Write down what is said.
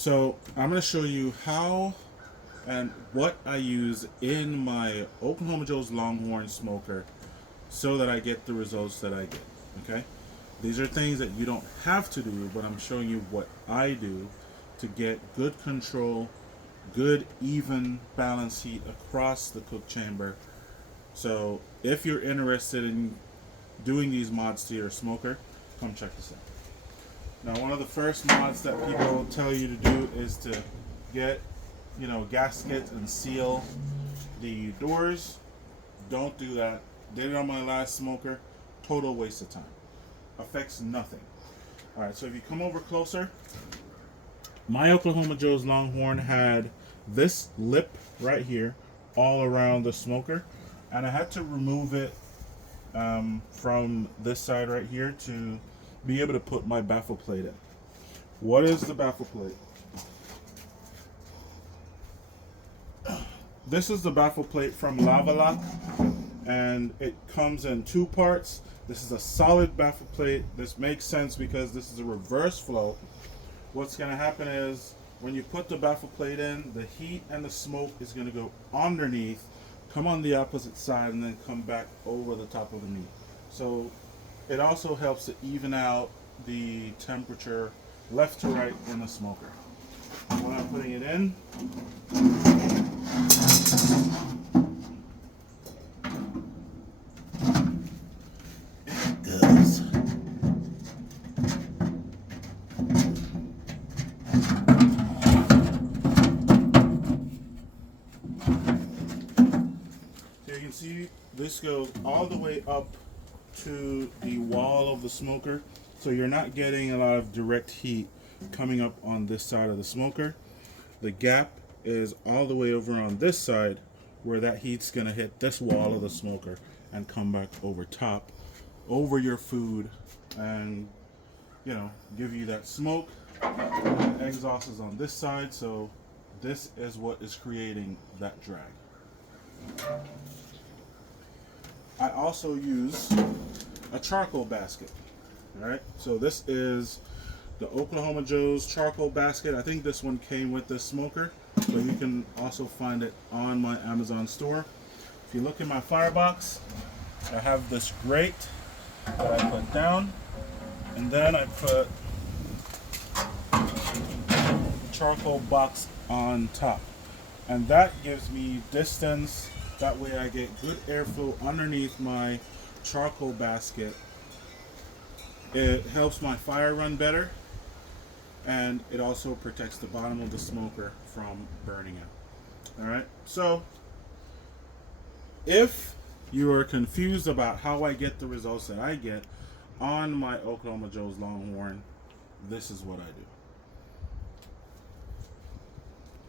So I'm going to show you how and what I use in my Oklahoma Joe's Longhorn smoker so that I get the results that I get. Okay, these are things that you don't have to do, but I'm showing you what I do to get good control, good even balanced heat across the cook chamber. So if you're interested in doing these mods to your smoker, come check this out. Now, one of the first mods that people tell you to do is to get, gaskets and seal the doors. Don't do that. Did it on my last smoker. Total waste of time. Affects nothing. All right, so if you come over closer, my Oklahoma Joe's Longhorn had this lip right here all around the smoker, and I had to remove it from this side right here to be able to put my baffle plate in. What is the baffle plate? This is the baffle plate from Lava, and it comes in two parts. This is a solid baffle plate. This makes sense because this is a reverse flow. What's going to happen is when you put the baffle plate in, the heat and the smoke is going to go underneath, come on the opposite side, and then come back over the top of the meat. So it also helps to even out the temperature left to right in the smoker. When I'm putting it in, it goes. So you can see this goes all the way up to the wall of the smoker, so you're not getting a lot of direct heat coming up on this side of the smoker. The gap is all the way over on this side where that heat's going to hit this wall of the smoker and come back over top over your food and give you that smoke. The exhaust is on this side, so this is what is creating that drag. I also use a charcoal basket. All right, so this is the Oklahoma Joe's charcoal basket. I think this one came with this smoker, but you can also find it on my Amazon store. If you look in my firebox, I have this grate that I put down, and then I put charcoal box on top, and that gives me distance. That way I get good airflow underneath my charcoal basket. It helps my fire run better, and it also protects the bottom of the smoker from burning out. Alright, so if you are confused about how I get the results that I get on my Oklahoma Joe's Longhorn, this is what I do.